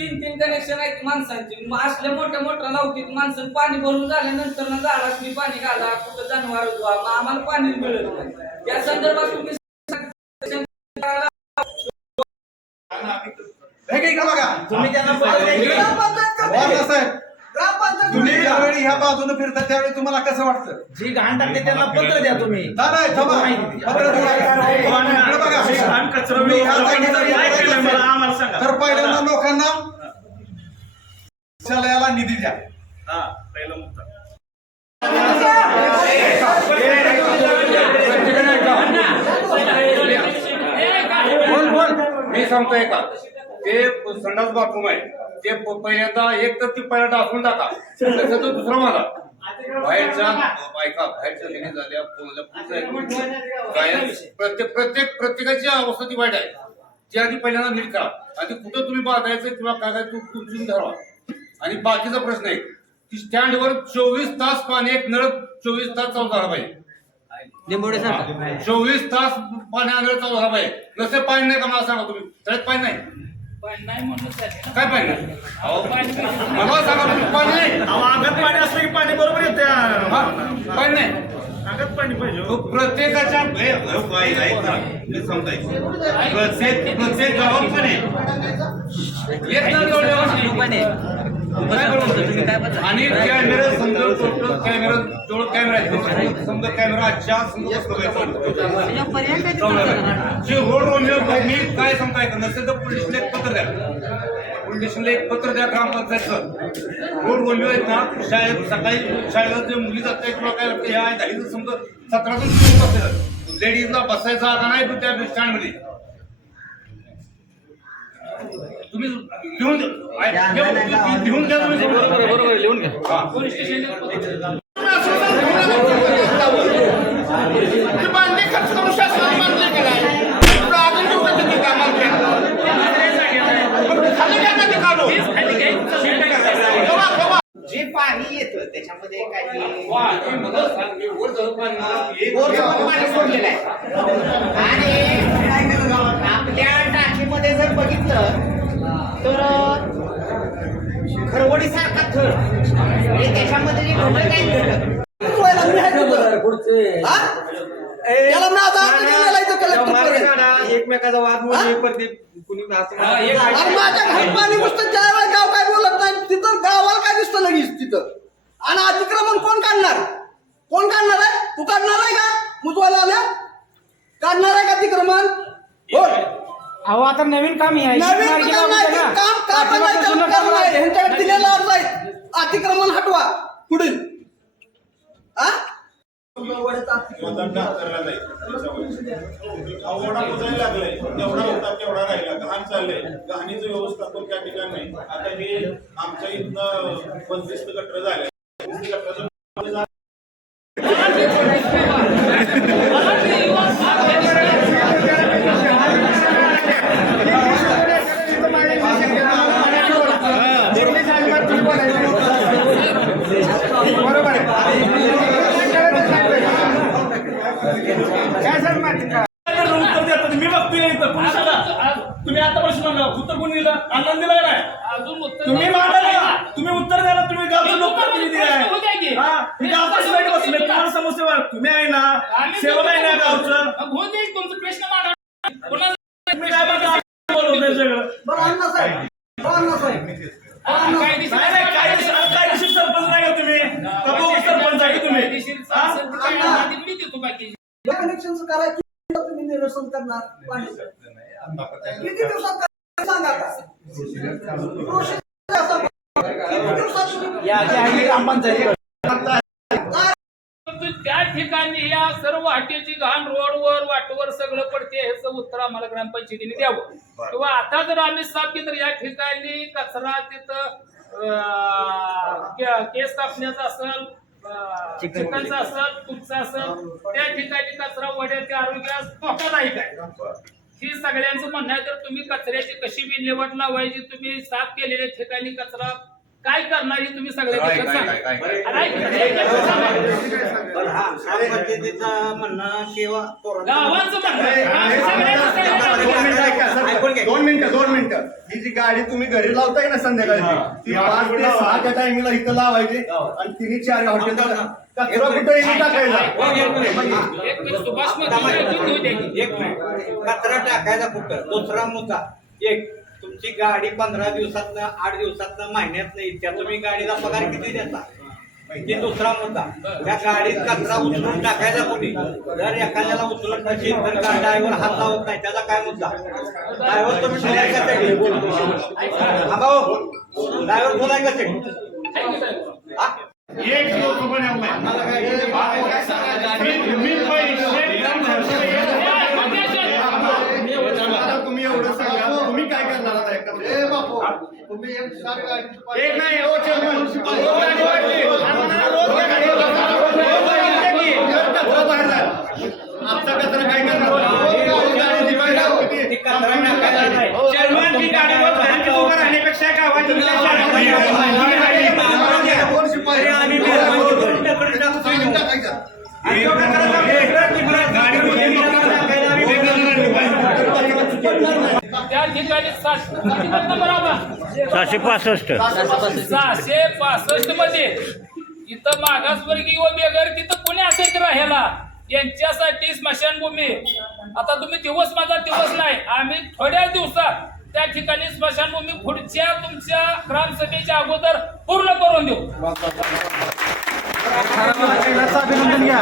तीन कनेक्शन आहेत माणसांची, असल्या मोठ्या मोठ्या लावतील माणसं. पाणी भरून झाल्यानंतर ना झाडासनी पाणी घाला, कुठं जनावर धुवा, मग आम्हाला पाणी मिळत नाही. त्या संदर्भात तुम्ही तुम्ही तुम्ही ज्यावेळी ह्या बाजूने फिरता त्यावेळी तुम्हाला कसं वाटतं? जी घाण टाकते त्यांना पत्र द्या तुम्ही. तर पहिल्यांदा लोकांना शौचालयाला निधी द्या. मी सांगतोय का ते संडास बाथरूम आहे ते पहिल्यांदा एक तर ती पहिला टाकून टाका, तसं तो दुसरा मला बाहेरच्या बायका बाहेरच्या लिहिणे झाल्या प्रत्येकाची अवस्था ती वाईट आहे. ती आधी पहिल्यांदा नीट करा. आधी कुठं तुम्ही बांधायचं किंवा काय तुमची ठरवा. आणि बाकीचा प्रश्न आहे की स्टँडवर 24 तास पाणी, एक नळ 24 तास चालू झाला पाहिजे. 24 तास पाणी नळ चालू झाला पाहिजे. नसे पाणी नाही का मला सांगा तुम्ही, तळ्यात पाणी नाही काय पाणी नाही मला सांगा तुम्ही, पाणी नाही. अंगात पाणी असलं की पाणी बरोबर येते. पाणी नाही, अंगात पाणी पाहिजे. प्रत्येकाच्या मी सांगतोय प्रत्येक गावात पण आहे आणि कॅमेरा समजा टोटल कॅमेरा जवळ कॅमेरा आहे. समजा कॅमेरा आजच्या जे रोड मी काय सांगताय का नसेल तर पोलिसला एक पत्र द्या. पोलिसला एक पत्र द्या ग्रामपंचायतचं. रोड रोल्वे आहेत ना शाळेत सकाळी शाळेला जे मुली जात आहेत किंवा काय ह्या दहावीचं समजा 17 बसतात लेडीजला बसायचा जागा नाही त्या स्टँडमध्ये. तुम्ही लिहून द्या तुम्ही बरोबर लिहून घ्या. पोलीस स्टेशन जे पाणी येतं त्याच्यामध्ये काही पाणी सोडलेलं आहे. आणि आपल्या टाकीमध्ये जर बघितलं तर खरवडी सारखा थर म्हणजे त्याच्यामध्ये जे घटक आहेत एकमेकाचा वाद माझ्या घरपाणी नुसतं ज्या वेळेला गाव काय बोलत नाही तिथं गावाला काय दिसतं लगेच तिथं. आणि अतिक्रमण कोण काढणार? कोण काढणार आहे? तू काढणार आहे का? मुजवायला आल्या काढणार आहे का अतिक्रमण? अहो आता नवीन काम आहे. नवीन काम का बनायचं? ह्यांच्याकडे दिलेला अर्ज आहे, अतिक्रमण हटवा पुढील. आवडा मोजायला लागलाय तेवढा होता तेवढा राहिला. घाण चाललंय, घाणीचं व्यवस्थापन त्या ठिकाणी नाही. आता हे आमच्या इथनं 25 गटर झाले. बरोबर आहे. मी बघतोय इथं तुम्ही आता प्रश्न उत्तर कोणी दिलं? आनंद दिला नाही तुम्ही मांडा. तुम्ही उत्तर द्याला. तुम्ही गावचे लोकप्रतिनिधी आहे. गावपासून बसले तुम्हाला समस्या तुम्ही आहे ना, सेवक आहे ना गावचं. तुमचा प्रश्न मांडा. तुम्ही काय बोलवताय सगळं? कायदेशीर सरपंच नाही का तुम्ही? सरपंच आहे तुम्ही? कनेक्शनचं करायचं तुम्ही निरसन करणार पाणी किती दिवसात सांगा का? त्या ठिकाणी या सर्व वाटेची घाण रोडवर वाटवर सगळं पडते. ह्याचं उत्तर आम्हाला ग्रामपंचायतीने द्यावं. किंवा आता जर आम्ही साफ केलं तर या ठिकाणी कचरा तिथं केस कापण्याचा असेल, चिकनचा असेल, तुमचा असेल, त्या ठिकाणी कचरा वड्या ते आरोग्यास धोकादायक आहे. ही सगळ्यांचं म्हणणं आहे. तर तुम्ही कचऱ्याची कशी विल्हेवाट लावायची, तुम्ही साफ केलेल्या ठिकाणी कचरा काय करणार हे तुम्ही सगळ्या काय- देखत काय- सांगा. काय- काय- आणि ऐका, हे देखत सांगा. पण हा ग्रामपंचायतीचं म्हणणं किंवा गावांचं म्हणणं आम्ही सगळ्यांचं सगळ्यांचं ऐकून घ्या. 2 मिनिटं ही जी गाडी तुम्ही घरी लावताय ना संध्याकाळी ती 5 ते 6च्या टायमिंगला इथं लावायची आणि 3-4 हॉटेल कचरा कुठेही टाकायचा. एक मिनिट सुभाष मध्ये घेऊ द्या की. एक मिनिट कचरा टाकायचा कुठं दुसरा मुद्दा एक तुमची गाडी 15 दिवसातनं 8 दिवसातनं महिन्यातनं येत्या तुम्ही गाडीला पगार किती देता ते दुसरा मुद्दा त्या गाडीत कचरा उचलून टाकायचा कोणी जर एखाद्याला उचलून नसेल तर ड्रायव्हर हात लावत नाही त्याचा काय मुद्दा ड्रायव्हर तुम्ही सोडाय कशासाठी ड्रायव्हर सोडाय कशासाठी हा? एक लोक पण येऊ नये. आता तुम्ही एवढं सांगा तुम्ही काय करणार आता एका एक नाही हो चेअरमन. रोज गाडी वाढली. रोज गाडी वाढली. कचरा बाहेर जाईल. आमचा कचरा काय करणार रोज गाडीची बाहेर ते कचरा टाकायचा नाही. चेअरमन ही गाडी रोज घरात उभं राहण्यापेक्षा गावाची तरी आम्ही मेहरबानी करून टाकतोय नेऊन. त्या ठिकाणी 665 मध्ये इथं मागासवर्गीय व बेघर तिथं कोणी असेल तर राहायला यांच्यासाठी स्मशानभूमी. आता तुम्ही दिवस माझा दिवस नाही आम्ही थोड्या दिवसात त्या ठिकाणी स्मशानभूमी पुढच्या तुमच्या ग्रामसभेच्या अगोदर पूर्ण करून देऊ. अभिनंदन घ्या.